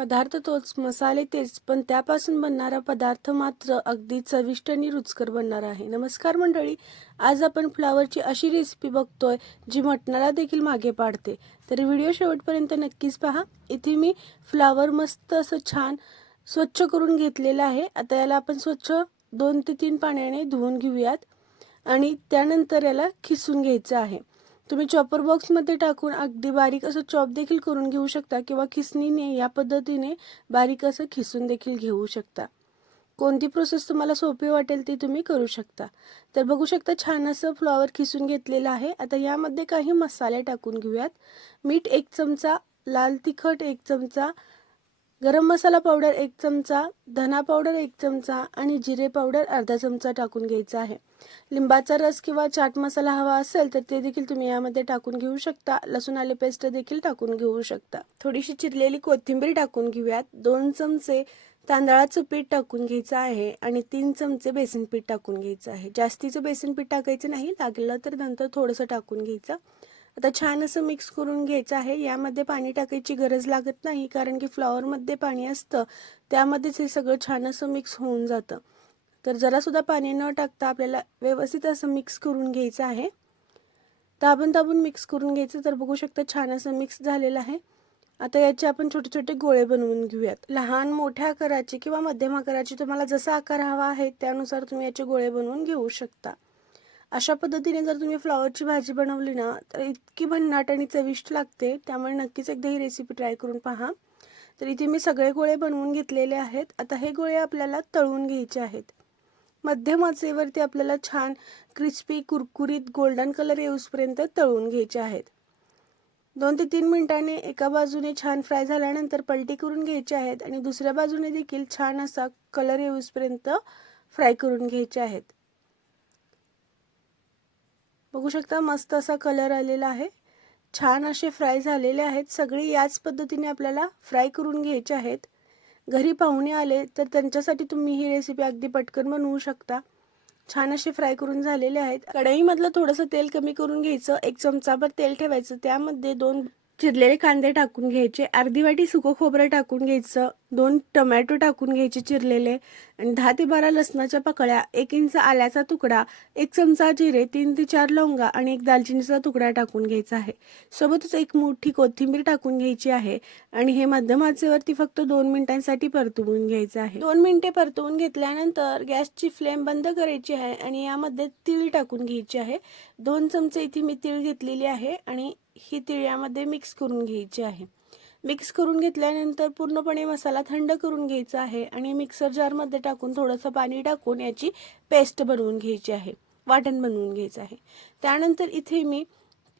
पदार्थ तोच मसाले तेच पण त्यापासून बनणारा पदार्थ मात्र अगदी चविष्ट आणि रुचकर बनणार आहे. नमस्कार मंडळी आज आपण फ्लावरची अशी रेसिपी बघतोय जी मटणाला देखील मागे पाडते. तर व्हिडिओ शेवटपर्यंत नक्कीच पहा. इथे मी फ्लावर मस्त असं छान स्वच्छ करून घेतलेलं आहे. आता याला आपण स्वच्छ दोन ते तीन पाण्याने धुवून घेऊयात आणि त्यानंतर याला खिसून घ्यायचं आहे. तुम्ही चॉपर बॉक्समध्ये टाकून अगदी बारीक असं चॉप देखील करून घेऊ शकता किंवा खिसणीने या पद्धतीने बारीक असं खिसून देखील घेऊ शकता. कोणती प्रोसेस तुम्हाला सोपी वाटेल ती तुम्ही करू शकता. तर बघू शकता छान असं फ्लॉवर खिसून घेतलेलं आहे. आता यामध्ये काही मसाले टाकून घेऊयात. मीठ एक चमचा लाल तिखट एक चमचा गरम मसाला पावडर एक चमचा धना पावडर एक चमचा आणि जिरे पावडर अर्धा चमचा टाकून घ्यायचा आहे. लिंबाचा रस किंवा चाट मसाला हवा असेल तर ते देखील तुम्ही यामध्ये टाकून घेऊ शकता. लसूण आले पेस्ट देखील टाकून घेऊ शकता. थोडीशी चिरलेली कोथिंबीर टाकून घेऊयात. दोन चमचे तांदळाचं पीठ टाकून घ्यायचं आहे आणि तीन चमचे बेसन पीठ टाकून घ्यायचं आहे. जास्तीचं बेसन पीठ टाकायचं नाही लागलं तर नंतर थोडंसं टाकून घ्यायचं. आता छान असं मिक्स करून घ्यायचं आहे. यामध्ये पाणी टाकायची गरज लागत नाही कारण की फ्लॉवरमध्ये पाणी असतं. त्यामध्येच हे सगळं छान असं मिक्स होऊन जातं. तर जरासुद्धा पाणी न टाकता आपल्याला व्यवस्थित असं मिक्स करून घ्यायचं आहे. दाबून दाबून मिक्स करून घ्यायचं तर बघू शकता छान असं मिक्स झालेलं आहे. आता याचे आपण छोटे छोटे गोळे बनवून घेऊयात. लहान मोठ्या आकाराचे किंवा मध्यम आकाराचे तुम्हाला जसा आकार हवा आहे त्यानुसार तुम्ही याचे गोळे बनवून घेऊ शकता. अशा पद्धतीने जर तुम्ही फ्लॉवरची भाजी बनवली ना तर इतकी भन्नाट आणि चविष्ट लागते. त्यामुळे नक्कीच एकदा ही रेसिपी ट्राय करून पहा. तर इथे मी सगळे गोळे बनवून घेतलेले आहेत. आता हे गोळे आपल्याला तळून घ्यायचे आहेत. मध्यम आचेवरती आपल्याला छान क्रिस्पी कुरकुरीत गोल्डन कलर येऊसपर्यंत तळून घ्यायचे आहेत. दोन ते तीन मिनिटांनी एका बाजूने छान फ्राय झाल्यानंतर पलटी करून घ्यायचे आहेत आणि दुसऱ्या बाजूने देखील छान असा कलर येऊसपर्यंत फ्राय करून घ्यायचे आहेत. बघू शकता मस्त असा कलर आलेला आहे. छान असे फ्राय झालेले आहेत. सगळे याच पद्धतीने आपल्याला फ्राय करून घ्यायचे आहेत. घरी पाहुणे आले तर त्यांच्यासाठी तुम्ही ही रेसिपी अगदी पटकन बनवू शकता. छान असे फ्राय करून झालेले आहेत. कढईमधलं थोडंसं तेल कमी करून घ्यायचं. एक चमचाभर तेल ठेवायचं. त्यामध्ये दोन चिरलेले कांदे टाकून घ्यायचे अर्धी वाटी सुकं खोबरं टाकून घ्यायचं दोन टोमॅटो टाकून घ्यायचे चिरलेले आणि दहा ते बारा लसणाच्या पकळ्या एक इंच आल्याचा तुकडा एक चमचा जिरे तीन ते चार लवंगा आणि एक दालचिनीचा तुकडा टाकून घ्यायचा आहे. सोबतच एक मोठी कोथिंबीर टाकून घ्यायची आहे आणि हे मध्यम आचेवरती फक्त दोन मिनिटांसाठी परतवून घ्यायचं आहे. दोन मिनिटे परतवून घेतल्यानंतर गॅसची फ्लेम बंद करायची आहे आणि यामध्ये तीळ टाकून घ्यायची आहे. दोन चमचे इथे मी तीळ घेतलेली आहे आणि ही तिळ्यामध्ये मिक्स करून घ्यायची आहे. मिक्स करून घेतल्यानंतर पूर्णपणे मसाला थंड करून घ्यायचा आहे आणि मिक्सर जारमध्ये टाकून थोडंसं पाणी टाकून याची पेस्ट बनवून घ्यायची आहे. वाटण बनवून घ्यायचं आहे. त्यानंतर इथे मी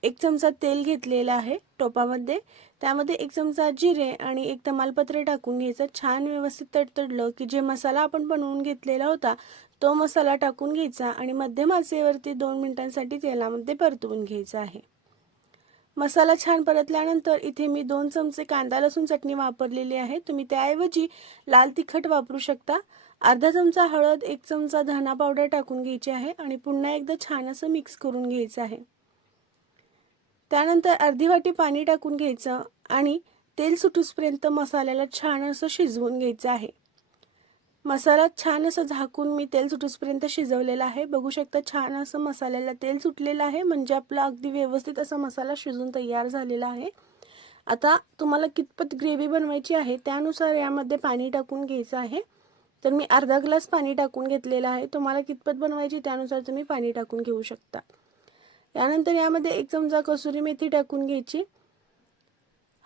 एक चमचा तेल घेतलेला आहे टोपामध्ये. त्यामध्ये एक चमचा जिरे आणि एक तमालपत्र टाकून घ्यायचं. छान व्यवस्थित तडतडलं की जे मसाला आपण बनवून घेतलेला होता तो मसाला टाकून घ्यायचा आणि मध्यम आचेवरती दोन मिनिटांसाठी तेलामध्ये परतवून घ्यायचा आहे. मसाला छान परतल्यानंतर इथे मी दोन चमचे कांदा लसूण चटणी वापरलेली आहे. तुम्ही त्याऐवजी लाल तिखट वापरू शकता. अर्धा चमचा हळद एक चमचा धना पावडर टाकून घ्यायची आहे आणि पुन्हा एकदा छान असं मिक्स करून घ्यायचं आहे. त्यानंतर अर्धी वाटी पाणी टाकून घ्यायचं आणि तेल सुटूसपर्यंत मसाल्याला छान असं शिजवून घ्यायचं आहे. मसाला छान असं झाकून मी तेल सुटूसपर्यंत शिजवलेला आहे. बघू शकता छान असं मसाल्याला तेल सुटलेलं आहे. म्हणजे आपला अगदी व्यवस्थित असा मसाला शिजून तयार झालेला आहे. आता तुम्हाला कितपत ग्रेव्ही बनवायची आहे त्यानुसार यामध्ये पाणी टाकून घ्यायचं आहे. तर मी अर्धा ग्लास पाणी टाकून घेतलेलं आहे. तुम्हाला कितपत बनवायची त्यानुसार तुम्ही पाणी टाकून घेऊ शकता. यानंतर यामध्ये एक चमचा कसुरी मेथी टाकून घ्यायची.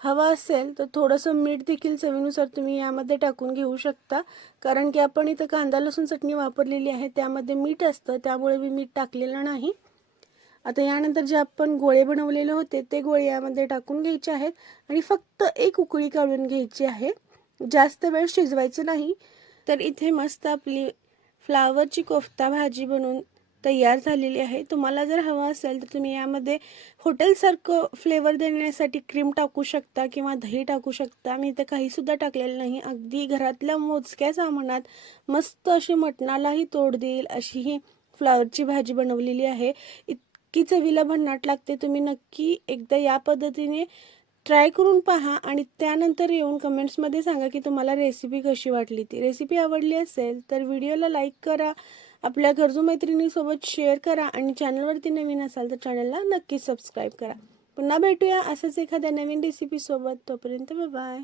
हवा असेल तर थोडंसं मीठ देखील चवीनुसार तुम्ही यामध्ये टाकून घेऊ शकता. कारण की आपण इथं कांदा लसूण चटणी वापरलेली आहे. त्यामध्ये मीठ असतं. त्यामुळे मी मीठ टाकलेलं नाही. आता यानंतर जे आपण गोळे बनवलेले होते ते गोळे यामध्ये टाकून घ्यायचे आहेत. आणि फक्त एक उकळी काढून घ्यायची आहे. जास्त वेळ शिजवायचं नाही. तर इथे मस्त आपली फ्लावरची कोफ्ता भाजी बनवून तयार झालेली आहे. तुम्हाला जर हवं असेल तर तुम्ही यामध्ये हॉटेलसारखं फ्लेवर देण्यासाठी क्रीम टाकू शकता किंवा दही टाकू शकता. मी इथं काहीसुद्धा टाकलेलं नाही. अगदी घरातल्या मोजक्या सामानात मस्त अशी मटणालाही तोड देईल अशी ही फ्लावरची भाजी बनवलेली आहे. इतकी चवीला भन्नाट लागते. तुम्ही नक्की एकदा या पद्धतीने ट्राय करून पहा आणि त्यानंतर येऊन कमेंट्समध्ये सांगा की तुम्हाला रेसिपी कशी वाटली ती. रेसिपी आवडली असेल तर व्हिडिओला लाईक करा. आपल्या गरजू मैत्रिणीसोबत शेअर करा आणि चॅनलवरती नवीन असाल तर चॅनलला नक्की सबस्क्राईब करा. पुन्हा भेटूया असंच एखाद्या नवीन रेसिपीसोबत तोपर्यंत बाय